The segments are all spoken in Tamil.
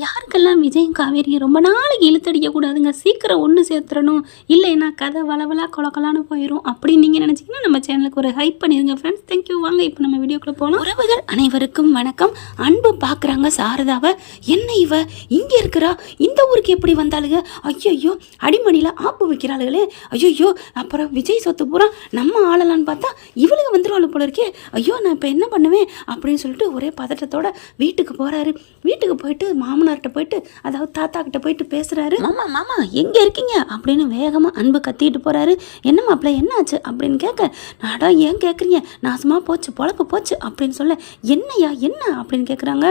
யாருக்கெல்லாம் விஜயும் காவேரியும் ரொம்ப நாளைக்கு இழுத்தடிக்க கூடாதுங்க, சீக்கிரம் ஒன்று சேர்த்துடணும், இல்லைன்னா கதை வளவலா கொலக்கலான்னு போயிடும் அப்படின்னு நீங்கள் நினச்சிங்கன்னா நம்ம சேனலுக்கு ஒரு ஹைப் பண்ணிடுங்க ஃப்ரெண்ட்ஸ். தேங்க்யூ. வாங்க இப்போ நம்ம வீடியோக்குள்ளே போகலாம். உறவுகள் அனைவருக்கும் வணக்கம். அன்பு பார்க்குறாங்க சாரதாவை. என்ன இவ இங்கே இருக்கிறா, இந்த ஊருக்கு எப்படி வந்தாளுங்க, ஐயோ அடிமணியில் ஆப்பு வைக்கிறாளுகளே, ஐயோ அப்புறம் விஜய் சொத்து பூரா நம்ம ஆளலான்னு பார்த்தா இவளுக்கு வந்துடுவாள் போல இருக்கே, ஐயோ நான் இப்போ என்ன பண்ணுவேன் அப்படின்னு சொல்லிட்டு ஒரே பதட்டத்தோட வீட்டுக்கு போகிறாரு. வீட்டுக்கு போயிட்டு மாமனார்கிட்ட போயிட்டு, அதாவது தாத்தா கிட்ட போயிட்டு பேசுறாரு. மாமா மாமா எங்கே இருக்கீங்க அப்படின்னு வேகமாக அன்பு கத்திட்டு போறாரு. என்ன மாப்பிள்ள என்ன ஆச்சு அப்படின்னு கேட்க, நாடா ஏன் கேட்குறீங்க, நாசமாக போச்சு பொழப்பு போச்சு அப்படின்னு சொல்ல, என்னையா என்ன அப்படின்னு கேட்குறாங்க.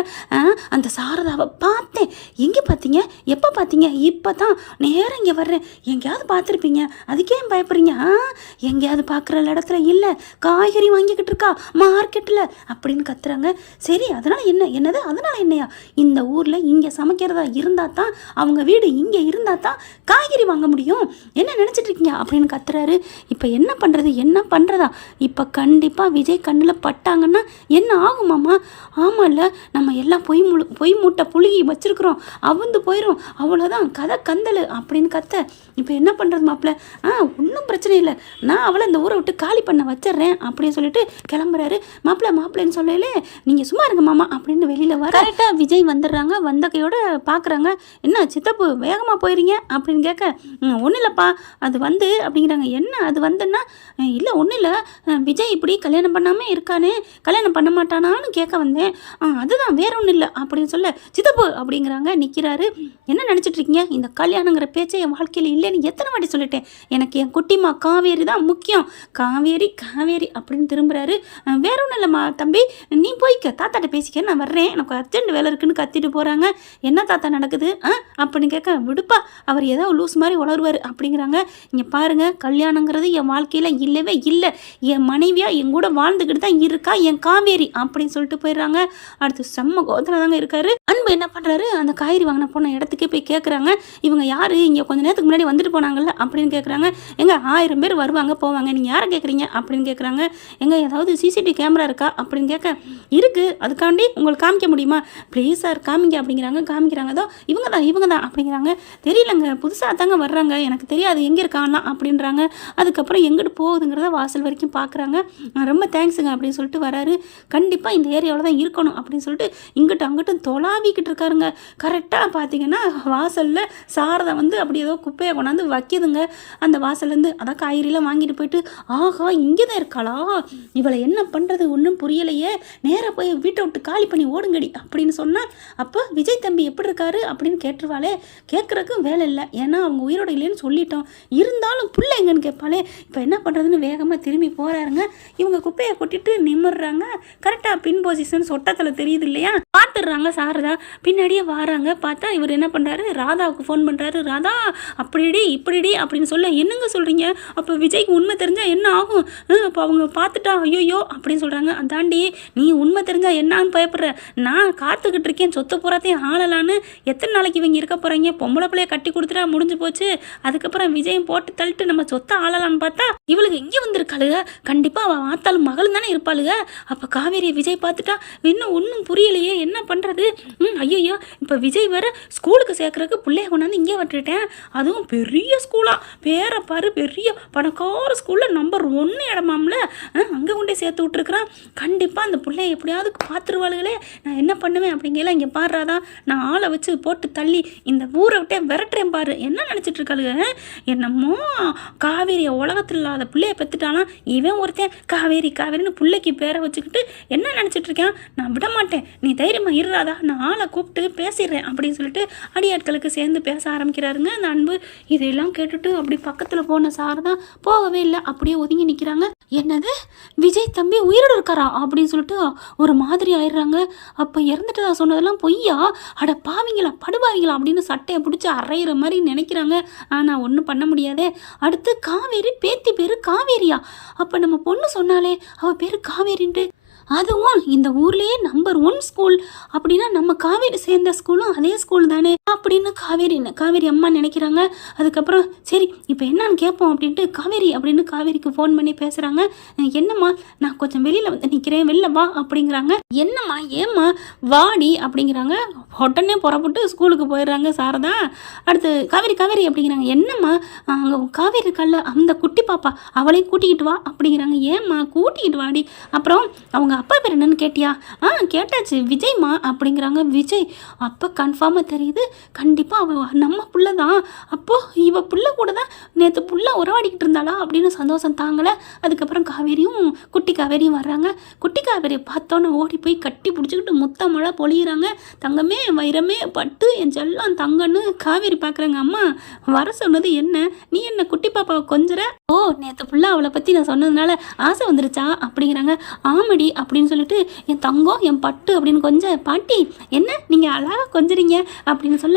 அந்த சாரதாவை பார்த்தேன். எங்கே பார்த்தீங்க, எப்போ பார்த்தீங்க, இப்போ தான் நேரம் இங்கே வர்றேன், எங்கேயாவது பார்த்துருப்பீங்க, அதுக்கே பயப்படுறீங்க, எங்கேயாவது பார்க்குற இடத்துல இல்லை, காய்கறி வாங்கிக்கிட்டு இருக்கா மார்க்கெட்டில் அப்படின்னு கத்துறாங்க. சரி அதனால் என்னது அதனால் என்னையா, இந்த ஊரில் இங்கே சமைக்கிறதா இருந்தால் தான், அவங்க வீடு இங்கே இருந்தால் தான் காய்கறி வாங்க முடியும், என்ன நினச்சிட்டு இருக்கீங்க அப்படின்னு கத்துறாரு. இப்போ என்ன பண்ணுறதா, இப்போ கண்டிப்பாக விஜய் கண்ணில் பட்டாங்கன்னா என்ன ஆகுமாம்மா, ஆமாம் இல்லை நம்ம எல்லாம் பொய் மூட்டை புழுகி வச்சுருக்குறோம், அவுந்து போயிடும், அவ்வளோதான் கதை கந்தல் அப்படின்னு கத்த. இப்போ என்ன பண்ணுறது மாப்பிள்ள, ஒன்றும் பிரச்சனை இல்லை, நான் அவளை இந்த ஊரை விட்டு காலி பண்ண வச்சிட்றேன் அப்படின்னு சொல்லிட்டு கிளம்புறாரு. மாப்பிள்ளைன்னு சொல்லலே, நீங்கள் சும்மா இருங்க மாமா அப்படின்னு வெளியில் வர கரெக்டாக விஜய் வந்துடுறாங்க. வந்த கையோட பார்க்குறாங்க. என்ன சித்தப்பு வேகமாக போயிடுறீங்க அப்படின்னு கேட்க, ஒன்றும் இல்லைப்பா அது வந்து அப்படிங்கிறாங்க. என்ன அது வந்துன்னா, இல்லை ஒன்றும் இல்லை, விஜய் இப்படி கல்யாணம் பண்ணாமல் இருக்கானே, கல்யாணம் பண்ண மாட்டானான்னு கேட்க வந்தேன், அதுதான் வேற ஒன்றும் இல்லை அப்படின்னு சொல்ல, சித்தப்பு அப்படிங்கிறாங்க. நிற்கிறாரு. என்ன நினச்சிட்டு இருக்கீங்க, இந்த கல்யாணங்கிற பேச்சை என் வாழ்க்கையில் இல்லைன்னு எத்தனை வாட்டி சொல்லிட்டேன், எனக்கு என் குட்டிமா காவேரி தான் முக்கியம், காவேரி அப்படின்னு திரும்புகிறாரு. வேற ஒன்றும் இல்லைம்மா தம்பி, நீ போய்க்க தாத்தாட்ட பேசிக்க, நான் வர்றேன், எனக்கு அர்ஜென்ட் வேலை இருக்குன்னு கத்திட்டு போகிறாங்க. என்ன தாத்தா நடக்குது அப்படின்னு கேட்க, விடுப்பா அவர் ஏதோ லூஸ் மாதிரி உளருவார் அப்படிங்கிறாங்க. இங்கே பாருங்கள், கல்யாணங்கிறது என் வாழ்க்கையில் இல்லவே இல்லை, என் மனைவியாக என் கூட வாழ்ந்துக்கிட்டு தான் இருக்கா என் காவேரி அப்படின்னு சொல்லிட்டு போயிடுறாங்க. அடுத்து செம்ம கோதனை தாங்க இருக்காரு. அன்பு என்ன பண்ணுறாரு, அந்த காய்கறி வாங்கின போன இடத்துக்கே போய் கேட்குறாங்க. இவங்க யார், இங்கே கொஞ்சம் நேரத்துக்கு முன்னாடி வந்துட்டு போனாங்கல்ல அப்படின்னு கேட்குறாங்க. எங்க 1000 பேர் வருவாங்க போவாங்க, நீங்கள் யாரை கேட்குறீங்க அப்படின்னு கேட்குறாங்க. எங்க ஏதாவது சிசிடிவி கேமரா இருக்கா அப்படின்னு கேட்க, இருக்குது அதுக்காண்டி உங்களுக்கு காமிக்க முடியுமா, ப்ளீஸ் சார் காமிங்க அப்படிங்கிறாங்க. காமிக்கிறாங்க. அதோ இவங்க தான் அப்படிங்கிறாங்க. தெரியலங்க, புதுசாக தாங்க வர்றாங்க, எனக்கு தெரியாது எங்கே இருக்கான்னா அப்படின்றாங்க. அதுக்கப்புறம் எங்கிட்டு போகுதுங்கிறத வாசல் வரைக்கும் பார்க்குறாங்க. ரொம்ப தேங்க்ஸுங்க அப்படின்னு சொல்லிட்டு வராரு. கண்டிப்பாக இந்த ஏரியாவில் தான் இருக்கணும் அப்படின்னு சொல்லிட்டு இங்கிட்ட அங்கிட்டும் தொலாவிக்கிட்டு இருக்காருங்க. கரெக்டாக பார்த்தீங்கன்னா வாசலில் சாரதை வந்து அப்படி ஏதோ குப்பையை கொண்டாந்து வைக்கிதுங்க. அந்த வாசல்லேருந்து அதான் காய்கறிலாம் வாங்கிட்டு போயிட்டு, ஆஹா இங்கே தான் இருக்காளா, இவளை என்ன பண்ணுறது ஒன்றும் புரியலையே, நேராக போய் வீட்டை விட்டு காலி பண்ணி ஓடுங்கடி அப்படின்னு சொன்னால், அப்போ விஜய் தம்பி எப்படி இருக்காரு அப்படின்னு கேட்டுருவாளே. கேட்குறதுக்கும் வேலை இல்லை, ஏன்னா அவங்க உயிரோட இல்லைன்னு சொல்லிட்டோம், இருந்தாலும் புள்ள எங்கன்னு கேட்பாளே. இப்போ என்ன பண்ணுறதுன்னு வேகமாக திரும்பி போகிறாருங்க. இவங்க குப்பையை கொட்டிட்டு நிமிடுறாங்க. கரெக்டாக பின் பொசிஷன் சொட்டத்தில் தெரியுது இல்லையா, பார்த்துடுறாங்க. சாரதா பின்னாடியே வராங்க. பார்த்தா இவர் என்ன பண்ணுறாரு, ராதாவுக்கு ஃபோன் பண்ணுறாரு. ராதா அப்படிடி இப்படிடி அப்படின்னு சொல்ல, என்னங்க சொல்கிறீங்க, அப்போ விஜய்க்கு உண்மை தெரிஞ்சால் என்ன ஆகும், அப்போ அவங்க பார்த்துட்டா ஐயோ அப்படின்னு சொல்கிறாங்க. அதாண்டி நீ உண்மை தெரிஞ்சால் என்னான்னு பயப்படுற, நான் காத்துக்கிட்டு இருக்கேன் சொத்து பூராத்தையும் ஆளலான்னு, எத்தனை நாளைக்கு இவங்க இருக்க போகிறாங்க, பொம்பளை பிள்ளைய கட்டி கொடுத்துட்டா முடிஞ்சு போச்சு, அதுக்கப்புறம் விஜயம் போட்டு தள்ளிட்டு நம்ம சொத்தை ஆளலான்னு பார்த்தா இவளுக்கு எங்கே வந்திருக்காளுக, கண்டிப்பாக அவள் ஆத்தாலும் மகளும் தானே இருப்பாளுக, அப்போ காவேரியை விஜய் பார்த்துட்டா இன்னும் ஒன்றும் புரியலையே என்ன பண்ணுறது, ஐயோ இப்போ விஜய் வேற ஸ்கூலுக்கு சேர்க்குறதுக்கு பிள்ளைய கொண்டாந்து இங்கே விட்டுட்டேன், அதுவும் பெரிய ஸ்கூலாக பேரை பாரு, பெரிய பணக்கார ஸ்கூலில் நம்பர் 1 இடமாம்ல, அங்கே கொண்டே சேர்த்து விட்டுருக்குறான், கண்டிப்பாக அந்த பிள்ளைய எப்படியாவது பார்த்துருவாளுகளே, நான் என்ன பண்ணுவேன் அப்படிங்கல. இங்கே பாடுறாதான், நான் ஆளை வச்சு போட்டு தள்ளி இந்த ஊரை விட்டே விரட்டுறேன் பாரு, என்ன நினச்சிட்டு இருக்காளுங்க, என்னமோ காவேரியை உலகத்தில் இல்லாத பிள்ளைய பெற்றுட்டாலாம், இவன் ஒருத்தன் காவேரின்னு பிள்ளைக்கு பேரை வச்சுக்கிட்டு என்ன நினச்சிட்டு இருக்கேன், நான் விட மாட்டேன், நீ தைரியமாக இருறாதா, நான் ஆளை கூப்பிட்டு பேசிடுறேன் அப்படின்னு சொல்லிட்டு அடியாட்களுக்கு சேர்ந்து பேச ஆரம்பிக்கிறாருங்க அந்த அன்பு. இதையெல்லாம் கேட்டுட்டு அப்படி பக்கத்தில் போன சாரதா போகவே இல்லை, அப்படியே ஒதுங்கி நிற்கிறாங்க. என்னது விஜய் தம்பி உயிரோடு இருக்காரா அப்படின்னு சொல்லிட்டு ஒரு மாதிரி ஆயிடுறாங்க. அப்போ இறந்துட்டதா சொன்னதெல்லாம் பொய்யா, அட பாவிங்களா படுபாவிங்களா அப்படின்னு சட்டையை பிடிச்சி அரைகிற மாதிரி நினைக்கிறாங்க. ஆனால் ஒன்றும் பண்ண முடியாதே. அடுத்து காவேரி பேத்தி பேர் காவேரியா, அப்போ நம்ம பொண்ணு சொன்னாலே அவள் பேர் காவேரின்ட்டு, அதுவும் இந்த ஊர்லேயே நம்பர் 1 ஸ்கூல் அப்படின்னா நம்ம காவேரி சேர்ந்த ஸ்கூலும் அதே ஸ்கூல் தானே அப்படின்னு காவேரி அம்மா நினைக்கிறாங்க. அதுக்கப்புறம் சரி இப்போ என்னன்னு கேட்போம் அப்படின்ட்டு காவேரி அப்படின்னு காவேரிக்கு ஃபோன் பண்ணி பேசுகிறாங்க. என்னம்மா நான் கொஞ்சம் வெளியில் வந்து நிற்கிறேன், வெளில வா அப்படிங்கிறாங்க. என்னம்மா ஏம்மா வாடி அப்படிங்கிறாங்க. உடனே புறப்பட்டு ஸ்கூலுக்கு போயிடுறாங்க சாரதா. அடுத்து காவேரி அப்படிங்கிறாங்க. என்னம்மா அங்கே காவேரி இருக்கல்ல அந்த குட்டி பாப்பா அவளையும் கூட்டிக்கிட்டு வா அப்படிங்கிறாங்க. ஏம்மா கூட்டிக்கிட்டு வாடி. அப்புறம் அவங்க அப்பா பேர் என்னன்னு கேட்டியா? கேட்டாச்சு விஜய்மா அப்படிங்கிறாங்க. விஜய் அப்போ கன்ஃபார்மாக தெரியுது கண்டிப்பாக அவள் நம்ம புள்ள தான். அப்போது இவ புள்ள கூட தான் நேற்று புள்ள உறவாடிக்கிட்டு இருந்தாளா அப்படின்னு சந்தோஷம் தாங்கலை. அதுக்கப்புறம் குட்டி காவேரியும் வர்றாங்க. குட்டி காவேரியை பார்த்தோன்னே ஓடி போய் கட்டி பிடிச்சிக்கிட்டு முத்த மழை பொழியிறாங்க. தங்கமே வைரமே பட்டு என் செல்லம் தங்கன்னு காவேரி பார்க்குறாங்க. அம்மா வர சொன்னது என்ன, நீ என்ன குட்டி பாப்பாவை கொஞ்சற? ஓ நேற்று ஃபுல்லாக அவளை பற்றி நான் சொன்னதுனால ஆசை வந்துருச்சா அப்படிங்கிறாங்க. ஆமடி அப்படின்னு சொல்லிட்டு என் தங்கம் என் பட்டு அப்படின்னு கொஞ்சம் பாட்டி என்ன நீங்கள் அழகாக கொஞ்சறீங்க அப்படின்னு சொல்ல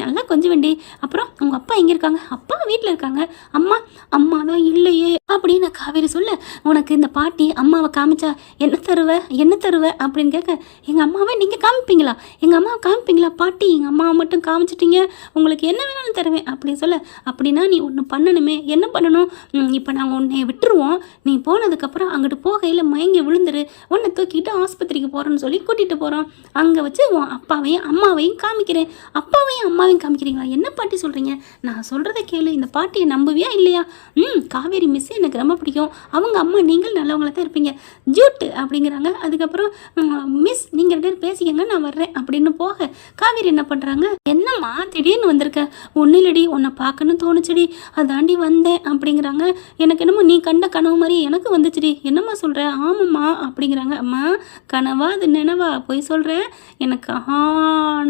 நல்லா கொஞ்சம் வேண்டி. அப்புறம் உங்கள் அப்பா எங்கே இருக்காங்க? அப்பா வீட்டில் இருக்காங்க. அம்மா தான் இல்லையே அப்படின்னு காவேரி சொல்ல, உனக்கு இந்த பாட்டி அம்மாவை காமிச்சா என்ன தருவ அப்படின்னு கேட்க, எங்கள் அம்மாவை நீங்கள் காமிப்பீங்களா? எங்கள் அம்மாவை காமிப்பீங்களா பாட்டி? எங்கள் அம்மாவை மட்டும் காமிச்சிட்டிங்க, உங்களுக்கு என்ன வேணாலும் தருவேன் அப்படின்னு சொல்ல, அப்படின்னா நீ ஒன்று பண்ணணுமே. என்ன பண்ணணும்? இப்போ நாங்கள் உன்னை விட்டுருவோம், நீ போனதுக்கப்புறம் அங்கிட்டு போகையில் மயங்கி விழுந்துரு, உன்னை தூக்கிட்டு ஆஸ்பத்திரிக்கு போகிறோன்னு சொல்லி கூட்டிகிட்டு போகிறோம். அங்கே வச்சு உன் அப்பாவையும் அம்மாவையும் காமிக்கிறேன். அப்பாவையும் அம்மாவையும் காமிக்கிறீங்களா? என்ன பாட்டி சொல்கிறீங்க? நான் சொல்கிறத கேளு. இந்த பாட்டியை நம்புவியா இல்லையா? காவேரி மிஸ் எனக்கு ரொம்ப பிடிக்கும், அவங்க அம்மா நீங்கள் நல்லவங்கள தான் இருப்பீங்க ஜூட்டு அப்படிங்கிறாங்க. அதுக்கப்புறம் மிஸ் நீங்கள் 2 பேர் பேசிக்கங்க, நான் வர்றேன் அப்படின்னு போக காவேரி என்ன பண்ணுறாங்க, என்னம்மா திடீர்னு வந்திருக்க? ஒன்றும் இல்லடி, உன்னை பார்க்கணும்னு தோணுச்சுடி, அதாண்டி வந்தேன் அப்படிங்கிறாங்க. எனக்கு என்னமோ நீ கண்ட கனவு மாதிரி எனக்கு வந்துச்சுடி. என்னம்மா சொல்கிற? ஆமாம்மா அப்படிங்கிறாங்க. அம்மா கனவா அது நினைவா? போய் சொல்கிறேன். எனக்கு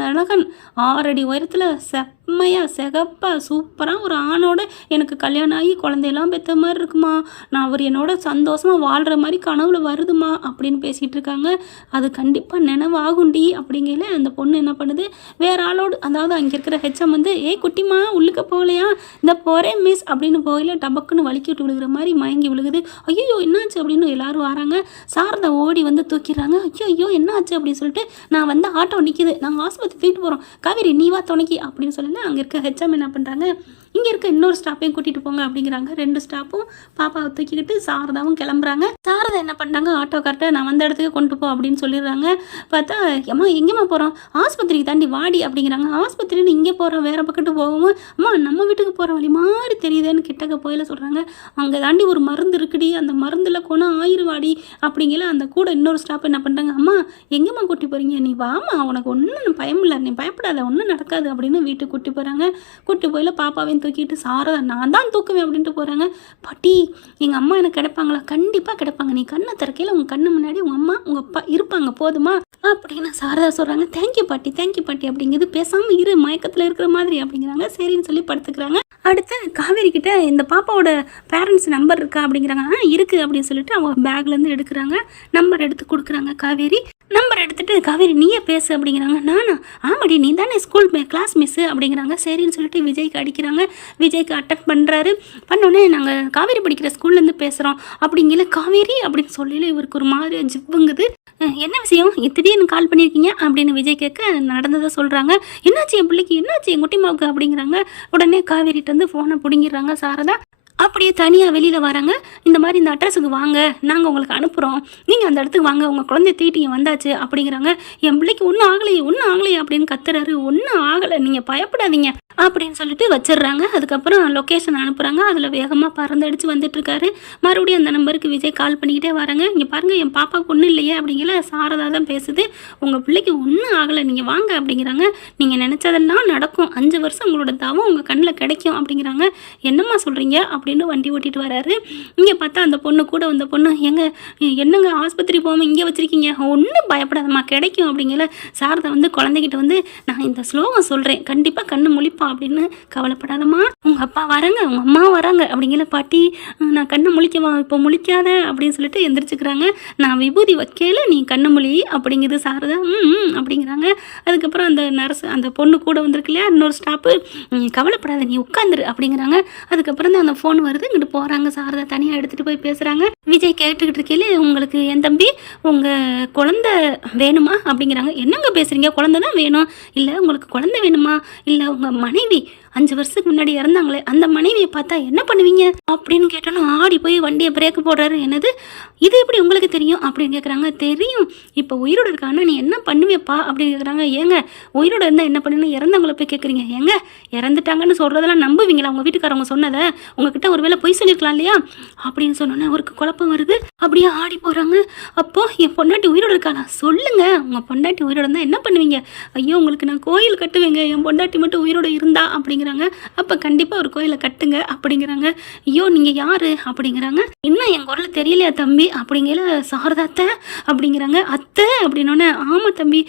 அழகன் 6 அடி உயரத்தில் செம்மையாக செகப்பாக சூப்பராக ஒரு ஆணோட எனக்கு கல்யாணம் ஆகி குழந்தையெல்லாம் பெற்ற மாதிரி இருக்குமா, நான் அவர் என்னோட சந்தோஷமாக வாழ்கிற மாதிரி கனவுல வருதுமா அப்படின்னு பேசிகிட்டு இருக்காங்க. அது கண்டிப்பாக நினைவாகுண்டி அப்படிங்கல அந்த பொண்ணு என்ன பண்ணுது, வேறு ஆளோடு, அதாவது அங்கே இருக்கிற ஹெச்எம் வந்து குட்டிமா உள்ளுக்க போகலையா, இந்த போகிறேன் மிஸ் அப்படின்னு போகல டபக்குன்னு வலிக்கி விட்டு விழுகிற மாதிரி மயங்கி விழுகுது. ஐயோ என்னாச்சு அப்படின்னு எல்லாரும் வராங்க. சாரதா ஓடி வந்து தூக்கிடுறாங்க. ஐயோ என்னாச்சு அப்படின்னு சொல்லிட்டு, நான் வந்து ஆட்டோ நிற்கிது, நாங்கள் ஆஸ்பத்திரி தூக்கிட்டு போகிறோம், காவேரி நீ வா துணைக்கி அப்படின்னு சொல்லல. அங்கே இருக்க ஹெச்எம் என்ன பண்ணுறாங்க, இங்கே இருக்க இன்னொரு ஸ்டாப்பையும் கூட்டிகிட்டு போங்க அப்படிங்கிறாங்க. 2 ஸ்டாப்பும் பாப்பாவை தூக்கிக்கிட்டு சாரதாவும் கிளம்புறாங்க. சாரதா என்ன பண்ணுறாங்க, ஆட்டோக்கார்ட்ட நான் வந்த இடத்துக்கு கொண்டு போ அப்படின்னு சொல்லிடுறாங்க. பார்த்தா அம்மா எங்கேம்மா போகிறோம்? ஆஸ்பத்திரிக்கு தாண்டி வாடி அப்படிங்கிறாங்க. ஆஸ்பத்திரின்னு இங்கே போகிறோம், வேறு பக்கத்து போகவும், அம்மா நம்ம வீட்டுக்கு போகிற வழி மாதிரி தெரியுதுன்னு கிட்டக்க போயில சொல்கிறாங்க. அங்கே தாண்டி ஒரு மருந்து இருக்குடி, அந்த மருந்தில் கொணம் ஆயிடுவாடி அப்படிங்கிற அந்த கூட இன்னொரு ஸ்டாப் என்ன பண்ணுறாங்க, அம்மா எங்கேம்மா கூட்டி போகிறீங்க? நீ வாமா, உனக்கு ஒன்றும் பயம் இல்லை, நீ பயப்படாத, ஒன்றும் நடக்காது அப்படின்னு வீட்டுக்கு கூட்டி போகிறாங்க. கூட்டி போயில பாப்பாவையும் தூக்கிட்டு சாரதா நான் தான் தூக்குவேன் அப்படின்ட்டு போகிறாங்க. பாட்டி எங்கள் அம்மா எனக்கு கிடைப்பாங்களா? கண்டிப்பாக கிடைப்பாங்க, நீ கண்ணை திறக்கையில் உங்கள் கண்ணு முன்னாடி உங்கள் அம்மா உங்கள் அப்பா இருப்பாங்க போதுமா அப்படின்னு சாரதா சொல்கிறாங்க. தேங்க்யூ பாட்டி அப்படிங்கிறது, பேசாமல் இரு மயக்கத்தில் இருக்கிற மாதிரி அப்படிங்கிறாங்க. சரின்னு சொல்லி படுத்துக்கிறாங்க. அடுத்து காவேரி கிட்ட இந்த பாப்பாவோட பேரண்ட்ஸ் நம்பர் இருக்கா அப்படிங்கிறாங்க. இருக்குது அப்படின்னு சொல்லிட்டு அவங்க பேக்லேருந்து எடுக்கிறாங்க. நம்பர் எடுத்து கொடுக்குறாங்க. காவேரி நம்பர் எடுத்துகிட்டு, காவேரி நீயே பேசு அப்படிங்கிறாங்க. நானா? ஆமாடி நீ தானே ஸ்கூல் கிளாஸ் மிஸ்ஸு அப்படிங்கிறாங்க. சரின்னு சொல்லிட்டு விஜய்க்கு அடிக்கிறாங்க. விஜய்க்கு அட்டன் பண்ணுறாரு. பண்ணோன்னே நாங்கள் காவேரி படிக்கிற ஸ்கூல்லேருந்து பேசுகிறோம் அப்படிங்கிற காவேரி அப்படின்னு சொல்லல இவருக்கு ஒரு மாதிரி ஜிப்புங்குது. என்ன விஷயம் திடீர்னு கால் பண்ணியிருக்கீங்க அப்படின்னு விஜய் கேட்க நடந்ததை சொல்கிறாங்க. என்னாச்சு என் பிள்ளைக்கு, என்னாச்சு என் குட்டிமாவுக்கு அப்படிங்கிறாங்க. உடனே காவேரிட்டு வந்து ஃபோனை பிடுங்கிடுறாங்க சாரதா. அப்படியே தனியாக வெளியில் வராங்க. இந்த மாதிரி இந்த அட்ரஸுக்கு வாங்க, நாங்கள் உங்களுக்கு அனுப்புகிறோம், நீங்கள் அந்த இடத்துக்கு வாங்க, உங்கள் குழந்தைய தூக்கிட்டு வந்தாச்சு அப்படிங்கிறாங்க. என் பிள்ளைக்கு ஒன்றும் ஆகலையே அப்படின்னு கத்துறாரு. ஒன்றும் ஆகலை, நீங்கள் பயப்படாதீங்க அப்படின்னு சொல்லிட்டு வச்சிடுறாங்க. அதுக்கப்புறம் லொக்கேஷன் அனுப்புகிறாங்க. அதில் வேகமாக பறந்தடிச்சு வந்துட்டுருக்காரு. மறுபடியும் அந்த நம்பருக்கு விஜய் கால் பண்ணிக்கிட்டே வராங்க. இங்கே பாருங்கள் என் பாப்பாவுக்கு ஒன்றும் இல்லையே அப்படிங்கிற சாரதா தான் பேசுது. உங்கள் பிள்ளைக்கு ஒன்றும் ஆகலை, நீங்கள் வாங்க அப்படிங்கிறாங்க. நீங்கள் நினச்சதெல்லாம் நடக்கும், 5 வருஷம் உங்களோட தவம் உங்கள் கண்ணில் கிடைக்கும் அப்படிங்கிறாங்க. என்னம்மா சொல்கிறீங்க அப்படின்னு வண்டி ஓட்டிகிட்டு வராரு. இங்கே பார்த்தா அந்த பொண்ணு கூட வந்த பொண்ணு, என்னங்க ஆஸ்பத்திரி போகாமல் இங்கே வச்சுருக்கீங்க, ஒன்றும் பயப்படாதம்மா கிடைக்கும் அப்படிங்கிற. சாரதா வந்து குழந்தைகிட்ட வந்து, நான் இந்த ஸ்லோகம் சொல்கிறேன், கண்டிப்பாக கண்ணு முழிப்பா அப்படின்னு. கவலைப்படாதம்மா, உங்கள் அப்பா வராங்க, உங்கள் அம்மா வராங்க அப்படிங்கிற பாட்டி. நான் கண்ணை முழிக்கவா, இப்போ முழிக்காத அப்படின்னு சொல்லிட்டு எந்திரிச்சுக்கிறாங்க. நான் விபூதி வைக்கல, நீ கண்ணு முழி அப்படிங்குது சாரதா. அப்படிங்கிறாங்க. அதுக்கப்புறம் அந்த நர்ஸ், அந்த பொண்ணு கூட வந்திருக்கு இல்லையா, இன்னொரு ஸ்டாப்பு, கவலைப்படாத நீ உட்காந்துரு அப்படிங்கிறாங்க. அதுக்கப்புறம் தான் அந்த ஃபோன் வருது. இங்கிட்டு போகிறாங்க. சாரதா தனியாக எடுத்துகிட்டு போய் பேசுகிறாங்க. விஜய் கேட்டுக்கிட்டு இருக்கையில, உங்களுக்கு என் தம்பி உங்கள் குழந்தை வேணுமா அப்படிங்கிறாங்க. என்னங்க பேசுகிறீங்க, குழந்தை தான் வேணும். இல்லை உங்களுக்கு குழந்தை வேணுமா, இல்லை உங்கள் மனைவி 5 வருஷத்துக்கு முன்னாடி இறந்தாங்களே அந்த மனைவியை பார்த்தா என்ன பண்ணுவீங்க அப்படின்னு கேட்டோன்னா ஆடி போய் வண்டியை பிரேக் போடுறாரு. என்னது, இது எப்படி உங்களுக்கு தெரியும் அப்படின்னு கேட்குறாங்க. தெரியும், இப்போ உயிரோடு இருக்காங்கன்னா நீ என்ன பண்ணுவேப்பா அப்படின்னு கேட்குறாங்க. ஏங்க உயிரோடு இருந்தால் என்ன பண்ணுன்னு இறந்தவங்கள போய் கேட்குறீங்க. ஏங்க இறந்துட்டாங்கன்னு சொல்கிறதெல்லாம் நம்புவீங்களா? உங்கள் வீட்டுக்காரவங்க சொன்னதை உங்ககிட்ட ஒரு வேளை பொய் சொல்லியிருக்கலாம் இல்லையா அப்படின்னு சொன்னோன்னே அவருக்கு குழப்பம் வருது. அப்படியே ஆடி போகிறாங்க. அப்போது என் பொண்டாட்டி உயிரோடு இருக்காளா, சொல்லுங்க, உங்கள் பொண்டாட்டி உயிரோடு இருந்தால் என்ன பண்ணுவீங்க? ஐயோ உங்களுக்கு நான் கோயில் கட்டுவேங்க, என் பொண்டாட்டி மட்டும் உயிரோடு இருந்தா அப்படிங்கிறாங்க. அப்போ கண்டிப்பாக ஒரு கோயிலை கட்டுங்க அப்படிங்கிறாங்க. ஐயோ நீங்கள் யாரு அப்படிங்கிறாங்க. இன்னும் என் குரல் தெரியலையா தம்பி அப்படிங்கிற. சாரதா அத்தை அப்படிங்கிறாங்க. அத்தை அப்படின்னோடனே ஆமாம் தம்பி,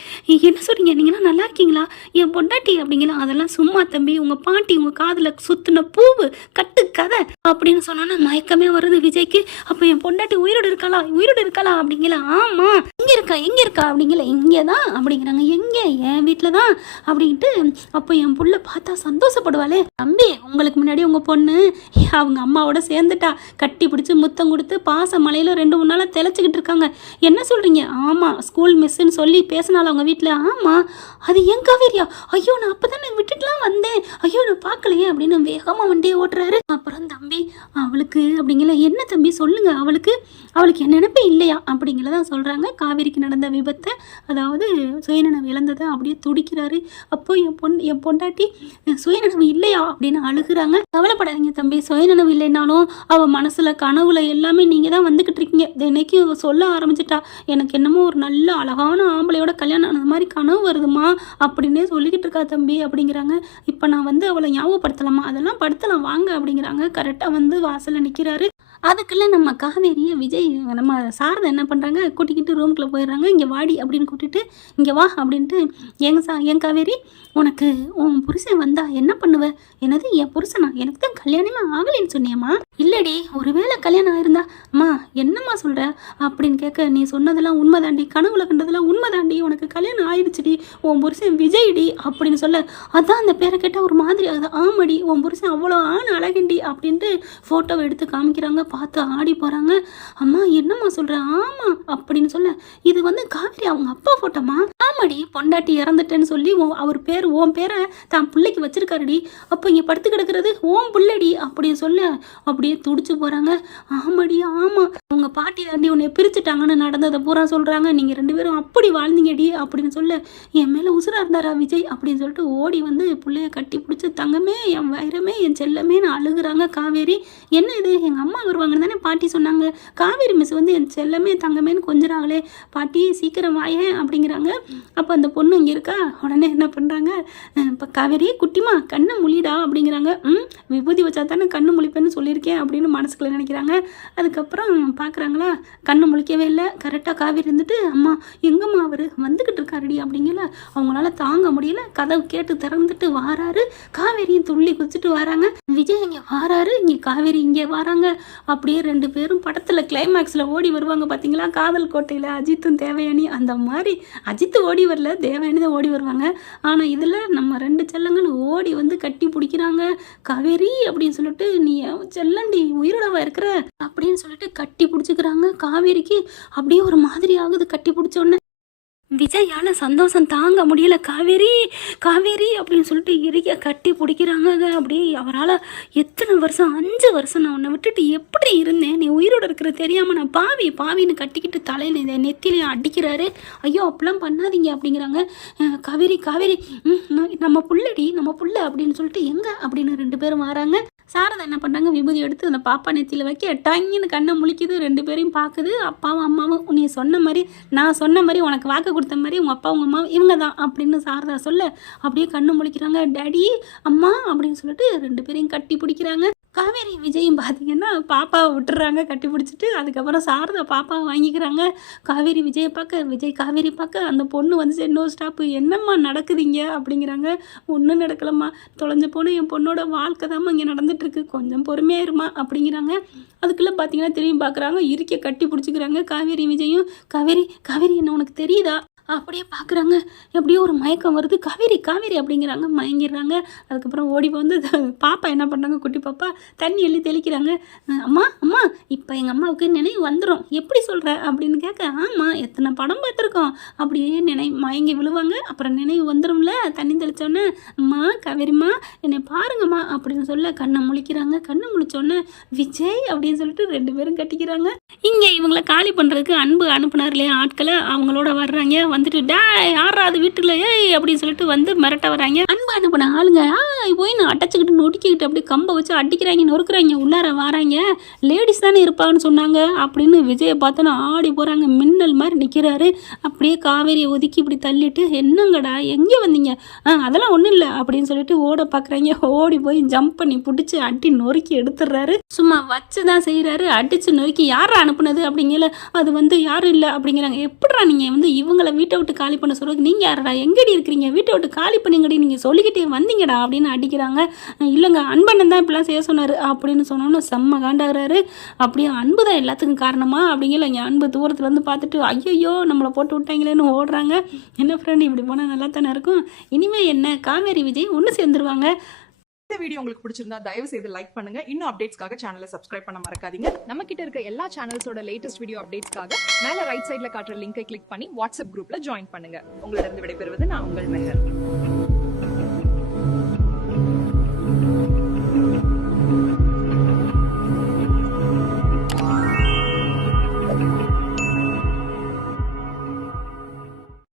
என்ன சொல்கிறீங்க, நீங்களாம் நல்லா இருக்கீங்களா, என் பொண்டாட்டி அப்படிங்களா. அதெல்லாம் சும்மா தம்பி, உங்கள் பாட்டி உங்கள் காதில் சுற்றின பூவு கட்டு கதை அப்படின்னு சொன்னோன்னா மயக்கமே வருது விஜய்க்கு. அப்போ என் பொண்டாட்டி உயிரோடு இருக்காளா அப்படிங்களா. ஆமாம், எங்கே இருக்கா அப்படிங்கல. இங்கே தான் அப்படிங்கிறாங்க. எங்கே, என் வீட்டில் தான் அப்படின்ட்டு. அப்போ என் புள்ள பார்த்தா சந்தோஷப்படுவாளே. தம்பி உங்களுக்கு முன்னாடி உங்கள் பொண்ணு அவங்க அம்மாவோட சேர்ந்துட்டா, கட்டி பிடிச்சி முத்தம் கொடுத்து பாச மலையில் 2-3 நாளாக தெளிச்சிக்கிட்டு இருக்காங்க. என்ன சொல்கிறீங்க? ஆமாம், ஸ்கூல் மிஸ்ஸுன்னு சொல்லி பேசினாலும் அவங்க வீட்டில். ஆமாம், அது என் காவேரியா? ஐயோ நான் அப்போ தான் விட்டுட்டுலாம் வந்தேன், ஐயோ நான் பார்க்கலையே அப்படின்னு வேகமாக வண்டியை ஓட்டுறாரு. அப்புறம் தம்பி அவளுக்கு அப்படிங்கல. என்ன தம்பி சொல்லுங்க, அவளுக்கு என்ன நினைப்பே இல்லையா அப்படிங்கிறதான் சொல்கிறாங்க. காவேரிக்கு நடந்த விபத்தை, அதாவது சுயநினைவு இழந்ததை அப்படியே துடிக்கிறாரு. அப்போ என் பொண்டாட்டி சுயநினைவு இல்லையா அப்படின்னு அழுகுறாங்க. கவலைப்படாதீங்க தம்பி, சுயநினைவு இல்லைனாலும் அவள் மனசில் கனவுல எல்லாமே நீங்கள் தான் வந்துக்கிட்டு இருக்கீங்க. தினைக்கும் சொல்ல ஆரம்பிச்சிட்டா, எனக்கு என்னமோ ஒரு நல்ல அழகான ஆம்பளையோட கல்யாணம் ஆனது மாதிரி கனவு வருதுமா அப்படின்னே சொல்லிக்கிட்டு இருக்கா தம்பி அப்படிங்கிறாங்க. இப்போ நான் அவளை ஞாபகப்படுத்தலாமா? அதெல்லாம் படுத்தலாம் வாங்க அப்படிங்கிறாங்க. கரெக்டாக வாசலில் நிற்கிறாரு. அதுக்குள்ளே நம்ம காவேரியை விஜய், நம்ம சாரதை என்ன பண்ணுறாங்க, கூட்டிக்கிட்டு ரூம்குள்ளே போயிடுறாங்க. இங்கே வாடி அப்படின்னு கூட்டிகிட்டு, இங்கே வா அப்படின்ட்டு. என் காவேரி, உனக்கு உன் புருஷன் வந்தா என்ன பண்ணுவ? என்னது என் புருஷனா? எனக்கு தான் கல்யாணமே ஆகலைன்னு சொன்னியம்மா. இல்லடி, ஒருவேளை கல்யாணம் ஆயிருந்தா. அம்மா என்னம்மா சொல்கிற அப்படின்னு கேட்க, நீ சொன்னதெல்லாம் உண்மைதாண்டி, கனவுல கண்டதெல்லாம் உண்மைதாண்டி, உனக்கு கல்யாணம் ஆயிடுச்சுடி, உன் புருஷன் விஜய்டி அப்படின்னு சொல்ல, அதான் அந்த பேரை கேட்டால் ஒரு மாதிரி ஆகுது. ஆமாடி, உன் புருஷன் அவ்வளோ அழகண்டி அப்படின்ட்டு ஃபோட்டோவை எடுத்து காமிக்கிறாங்க. பார்த்து ஆடி போகிறாங்க. அம்மா என்னம்மா சொல்கிற? ஆமாம் அப்படின்னு சொல்ல, இது காவேரி அவங்க அப்பா ஃபோட்டோமா? ஆமாடி, பொண்டாட்டி இறந்துட்டேன்னு சொல்லி உன் பேரை தான் பிள்ளைக்கு வச்சிருக்காருடி. அப்போ இங்கே படுத்து கிடக்கிறது ஓன் பிள்ளைடி அப்படின்னு சொல்ல அப்படியே துடிச்சு போகிறாங்க. ஆமாடி ஆமாம், உங்கள் பாட்டி தாண்டி உன்னை பிரிச்சுட்டாங்கன்னு நடந்ததை பூரா சொல்கிறாங்க. நீங்கள் 2 பேரும் அப்படி வாழ்ந்தீங்கடி அப்படின்னு சொல்ல, என் மேலே உசுராக இருந்தாரா விஜய் அப்படின்னு சொல்லிட்டு ஓடி பிள்ளைய கட்டி பிடிச்சி, தங்கமே, என் வைரமே, என் செல்லமே நான் அழுகுறாங்க. காவேரி என்ன இது, எங்கள் அம்மா வருவாங்கன்னு தானே பாட்டி சொன்னாங்க. காவேரி மிஸ் என் செல்லமே தங்கமேன்னு கொஞ்சிறாங்களே, பாட்டி சீக்கிரம் வாயேன் அப்படிங்கிறாங்க. அப்போ அந்த பொண்ணு இங்கே இருக்கா. உடனே என்ன பண்ணுறாங்க, இப்போ காவேரி குட்டிமா கண்ணை முழிடா அப்படிங்கிறாங்க. விபூதி வச்சா தானே கண்ணு முழிப்பேன்னு சொல்லியிருக்கேன் அப்படின்னு மனசுக்குள்ள நினைக்கிறாங்க. அதுக்கப்புறம் பார்க்குறாங்களா, கண்ணு முழிக்கவே இல்லை. கரெக்டாக காவேரி இருந்துட்டு, அம்மா எங்கம்மா அவர் வந்துக்கிட்டு இருக்காருடி அப்படிங்கல. அவங்களால தாங்க முடியல. கதவு கேட்டு திறந்துட்டு வாராரு. காவேரியும் துள்ளி குதிச்சுட்டு வராங்க. விஜய் இங்கே வாராரு, இங்கே காவேரி இங்கே வராங்க. அப்படியே 2 பேரும் படத்தில் கிளைமேக்ஸில் ஓடி வருவாங்க பார்த்தீங்களா, காதல் கோட்டையில் அஜித்தும் தேவயானி. அந்த மாதிரி அஜித்து ஓடி வரல, தேவயானி தான் ஓடி வருவாங்க. ஆனால் இதில் நம்ம 2 செல்லங்கள் ஓடி கட்டி பிடிக்கிறாங்க. காவேரி அப்படின்னு சொல்லிட்டு, நீ செல்லண்டி உயிரோடவா இருக்கிற அப்படின்னு சொல்லிட்டு கட்டி பிடிச்சிக்கிறாங்க. காவேரிக்கு அப்படியே ஒரு மாதிரி ஆகுது கட்டி பிடிச்சோடனே. விஜயால் சந்தோஷம் தாங்க முடியல. காவேரி அப்படின்னு சொல்லிட்டு இறுகிய கட்டி பிடிக்கிறாங்க. அப்படியே அவரால் எத்தனை வருஷம், 5 வருஷம் நான் உன்னை விட்டுட்டு எப்படி இருந்தேன், நீ உயிரோடு இருக்கிற தெரியாமல் நான் பாவின்னு கட்டிக்கிட்டு தலையில் நெத்திலையும் அடிக்கிறாரு. ஐயோ அப்படிலாம் பண்ணாதீங்க அப்படிங்கிறாங்க. காவேரி நம்ம புள்ள அப்படின்னு சொல்லிட்டு, எங்கே அப்படின்னு 2 பேரும் வராங்க. சாரதா என்ன பண்ணுறாங்க, விபூதி எடுத்து அந்த பாப்பா நெத்தியில் வைக்க டங்கின்னு கண்ணை முழிக்குது. 2 பேரையும் பார்க்குது. அப்பாவும் அம்மாவும், நீ சொன்ன மாதிரி, நான் சொன்ன மாதிரி, உனக்கு வாக்கு கொடுத்த மாதிரி உங்கள் அப்பா உங்கள் அம்மா இவங்க தான் அப்படின்னு சாரதா சொல்ல அப்படியே கண்ணு முழிக்கிறாங்க. டாடி அம்மா அப்படின்னு சொல்லிட்டு 2 பேரையும் கட்டி பிடிக்கிறாங்க. காவேரி விஜயும் பார்த்தீங்கன்னா பாப்பாவை விட்டுறாங்க கட்டி பிடிச்சிட்டு. அதுக்கப்புறம் சாரதா பாப்பாவை வாங்கிக்கிறாங்க. காவேரி விஜயை பார்க்க, விஜய் காவேரி பார்க்க, அந்த பொண்ணு வந்து இன்னொரு ஸ்டாப்பு, என்னம்மா நடக்குதுங்க அப்படிங்கிறாங்க. ஒன்றும் நடக்கலம்மா, தொலைஞ்சு போன என் பொண்ணோட வாழ்க்கை தாம்மா இங்கே நடந்துட்டுருக்கு, கொஞ்சம் பொறுமையாயிருமா அப்படிங்கிறாங்க. அதுக்குள்ளே பார்த்தீங்கன்னா திரும்பி பார்க்குறாங்க, இறுக்கி கட்டி பிடிச்சிக்கிறாங்க காவேரி விஜயும். காவேரி காவேரி என்ன உனக்கு தெரியுதா அப்படியே பார்க்குறாங்க. எப்படியோ ஒரு மயக்கம் வருது. காவேரி காவேரி அப்படிங்கிறாங்க, மயங்கிடுறாங்க. அதுக்கப்புறம் ஓடி வந்து பாப்பா என்ன பண்ணுறாங்க, குட்டி பாப்பா தண்ணி எள்ளி தெளிக்கிறாங்க. அம்மா அம்மா இப்போ எங்கள் அம்மாவுக்கு நினைவு வந்துடும், எப்படி சொல்கிற அப்படின்னு கேட்க, ஆமாம் எத்தனை படம் பார்த்துருக்கோம், அப்படியே மயங்கி விழுவாங்க. அப்புறம் நினைவு வந்துடும்ல தண்ணி தெளித்தோன்னே. அம்மா காவேரிம்மா என்னை பாருங்கம்மா அப்படின்னு சொல்ல கண்ணை முழிக்கிறாங்க. கண்ணை முழிச்சோன்னே விஜய் அப்படின்னு சொல்லிட்டு 2 பேரும் கட்டிக்கிறாங்க. இங்கே இவங்களை காலி பண்ணுறதுக்கு அன்பு அனுப்புனார் இல்லையா ஆட்களை, அவங்களோட வர்றாங்க. வந்துட்டு யாராவது வீட்டில் ஏய் அப்படின்னு சொல்லிட்டு வந்து மிரட்ட வராங்க. அன்பு அனுப்பின ஆளுங்க போய் நான் அடைச்சிக்கிட்டு நொடிக்கிட்டு அப்படியே கம்பை வச்சு அடிக்கிறாங்க, நொறுக்குறாங்க. உள்ளார வராங்க. லேடிஸ் தானே இருப்பாங்கன்னு சொன்னாங்க அப்படின்னு விஜயை பார்த்தோன்னா ஆடி போகிறாங்க. மின்னல் மாதிரி நிற்கிறாரு. அப்படியே காவேரியை ஒதுக்கி இப்படி தள்ளிட்டு, என்னங்கடா எங்கே வந்தீங்க, அதெல்லாம் ஒன்றும் இல்லை அப்படின்னு சொல்லிட்டு ஓட பார்க்குறாங்க. ஓடி போய் ஜம்ப் பண்ணி பிடிச்சி அடி நொறுக்கி எடுத்துடுறாரு. சும்மா வச்சு தான் செய்கிறாரு. அடித்து நொறுக்கி யாரை அனுப்புனது அப்படிங்கல, அது வந்து யாரும் இல்லை அப்படிங்கிறாங்க. எப்படிடா நீங்கள் வந்து இவங்களை வீட்டை விட்டு காலி பண்ண சொல்லுங்க, நீங்கள் யாரடா எங்கடி இருக்கிறீங்க, வீட்டை விட்டு காலி பண்ணிங்கடி நீங்கள் சொல்லிக்கிட்டே வந்தீங்கடா அப்படின்னு அடிக்கிறாங்க. இல்லைங்க அன்பண்ணன் தான் இப்படிலாம் செய்ய சொன்னார் அப்படின்னு சொன்னோன்னு செம்ம காண்டாகிறாரு. அப்படியே அன்பு தான் எல்லாத்துக்கும் காரணமா அப்படிங்கல. இங்கே அன்பு தூரத்தில் வந்து பார்த்துட்டு ஐயோ நம்மளை போட்டு விட்டாங்களேன்னு ஓடுறாங்க. என்ன ஃப்ரெண்ட் இப்படி போனால் நல்லா தானே இருக்கும். இனிமேல் என்ன காவேரி விஜய் ஒன்று சேர்ந்துருவாங்க. இந்த வீடியோ உங்களுக்கு பிடிச்சிருந்தா தயவு செய்து லைக் பண்ணுங்க. இன்னும் அப்டேட்ஸ்க்காக சேனலை சப்ஸ்கிரைப் பண்ண மறக்காதீங்க. நம்ம கிட்ட இருக்க எல்லா சேனல்ஸோட லேட்டஸ்ட் வீடியோ அப்டேட்ஸ்க்காக மேல ரைட் சைடுல காட்டுற லிங்கை கிளிக் பண்ணி வாட்ஸ்அப் குரூப்ல ஜாயின் பண்ணுங்க. உங்களிடம் விடைபெறுவது நான் உங்கள் மெஹர்.